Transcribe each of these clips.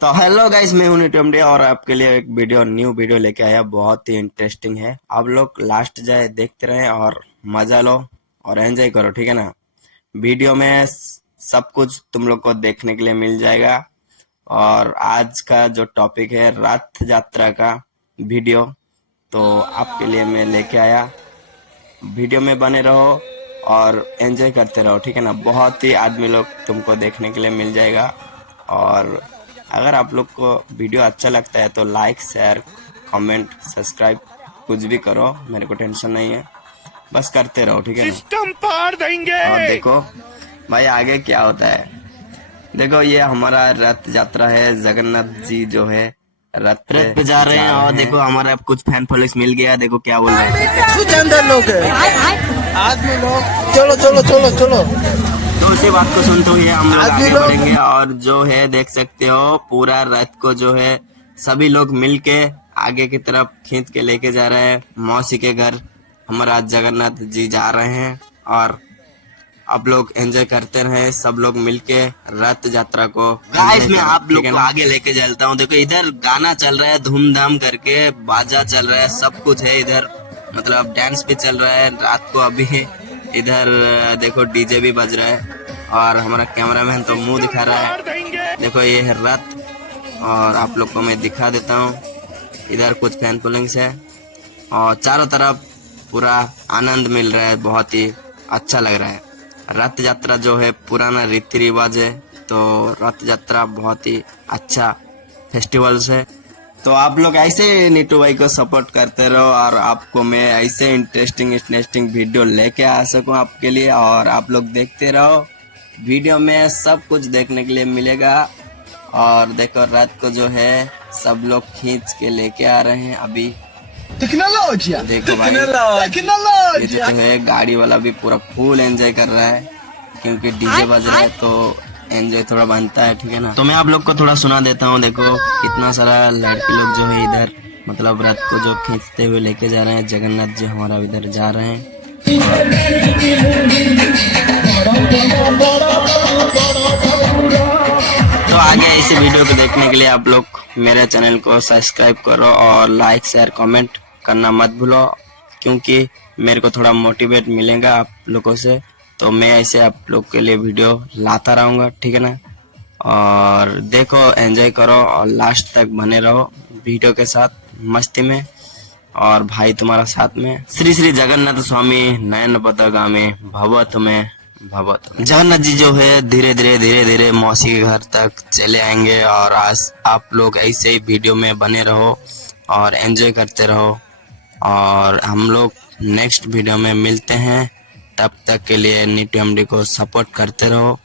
तो hello guys, मैं हूं निटम डे और आपके लिए एक न्यू वीडियो लेके आया। बहुत ही इंटरेस्टिंग है। आप लोग लास्ट जाए देखते रहें और मजा लो और एंजॉय करो, ठीक है ना। वीडियो में सब कुछ तुम लोग को देखने के लिए मिल जाएगा। और आज का जो टॉपिक है रथ यात्रा का वीडियो, तो आपके लिए मैं लेके आया। वीडियो में बने रहो और एंजॉय करते रहो, ठीक है ना। बहुत ही आदमी लोग तुमको देखने के लिए मिल जाएगा। और अगर आप लोग को वीडियो अच्छा लगता है तो लाइक, शेयर, कमेंट, सब्सक्राइब कुछ भी करो, मेरे को टेंशन नहीं है। बस करते रहो, ठीक है ना। सिस्टम पार देंगे। और देखो भाई आगे क्या होता है। देखो ये हमारा रथ यात्रा है। जगन्नाथ जी जो है रथ पे जा रहे हैं। और देखो हमारा कुछ फैन फॉलोइंग्स मिल गया। देखो क्या बोल रहे हैं। अंदर लोग है, आदमी लोग। चलो चलो चलो चलो। तो उसी बात को सुनते हुए हम लोग आदमी आगे लोग। बढ़ेंगे। और जो है देख सकते हो पूरा रथ को जो है सभी लोग मिलके आगे की तरफ खींच के लेके जा रहे हैं। मौसी के घर हमारा जगन्नाथ जी जा रहे हैं। और आप लोग एंजॉय करते रहे, सब लोग मिलके रथ यात्रा को। गाइस मैं आप लोग को आगे लेके चलता हूँ। देखो इधर गाना चल रहा है धूमधाम करके, बाजा चल रहा है, सब कुछ है इधर। मतलब डांस भी चल रहा है रात को अभी। इधर देखो डीजे भी बज रहा है। और हमारा कैमरामैन तो मुंह दिखा रहा है। देखो ये है रथ और आप लोग को मैं दिखा देता हूँ। इधर कुछ फैन फॉलोइंग्स है और चारों तरफ पूरा आनंद मिल रहा है। बहुत ही अच्छा लग रहा है। रथ यात्रा जो है पुराना रीति रिवाज है, तो रथ यात्रा बहुत ही अच्छा फेस्टिवल्स है। तो आप लोग ऐसे नीटू भाई को सपोर्ट करते रहो और आपको मैं ऐसे इंटरेस्टिंग वीडियो लेके आ सकूं आपके लिए। और आप लोग देखते रहो, वीडियो में सब कुछ देखने के लिए मिलेगा। और देखो रथ को जो है सब लोग खींच के लेके आ रहे हैं अभी। टेक्नोलॉजिया, देखो भाई ये जो है गाड़ी वाला भी पूरा फुल एंजॉय कर रहा है, क्योंकि डीजे बज रहा है तो एंजॉय थोड़ा बनता है, ठीक है ना। तो मैं आप लोग को थोड़ा सुना देता हूँ। देखो कितना सारा लड़की लोग जो है इधर मतलब रथ को जो खींचते हुए लेके जा रहे हैं। जगन्नाथ जी हमारा इधर जा रहे हैं। तो आगे ऐसी वीडियो को देखने के लिए आप लोग मेरे चैनल को सब्सक्राइब करो और लाइक, शेयर, कमेंट करना मत भूलो, क्योंकि मेरे को थोड़ा मोटिवेट मिलेगा आप लोगों से। तो मैं ऐसे आप लोग के लिए वीडियो लाता रहूँगा, ठीक है ना। और देखो एंजॉय करो और लास्ट तक बने रहो वीडियो के साथ मस्ती में। और भाई तुम्हारा साथ में श्री श्री जगन्नाथ स्वामी नयन पथगामी भवत में भवत। जगन्नाथ जी जो है धीरे धीरे मौसी के घर तक चले आएंगे। और आज आप लोग ऐसे ही वीडियो में बने रहो और एंजॉय करते रहो। और हम लोग नेक्स्ट वीडियो में मिलते हैं। तब तक के लिए नीटू एमडी को सपोर्ट करते रहो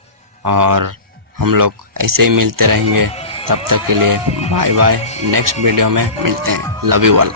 और हम लोग ऐसे ही मिलते रहेंगे। तब तक के लिए बाय बाय। नेक्स्ट वीडियो में मिलते हैं। Love you all.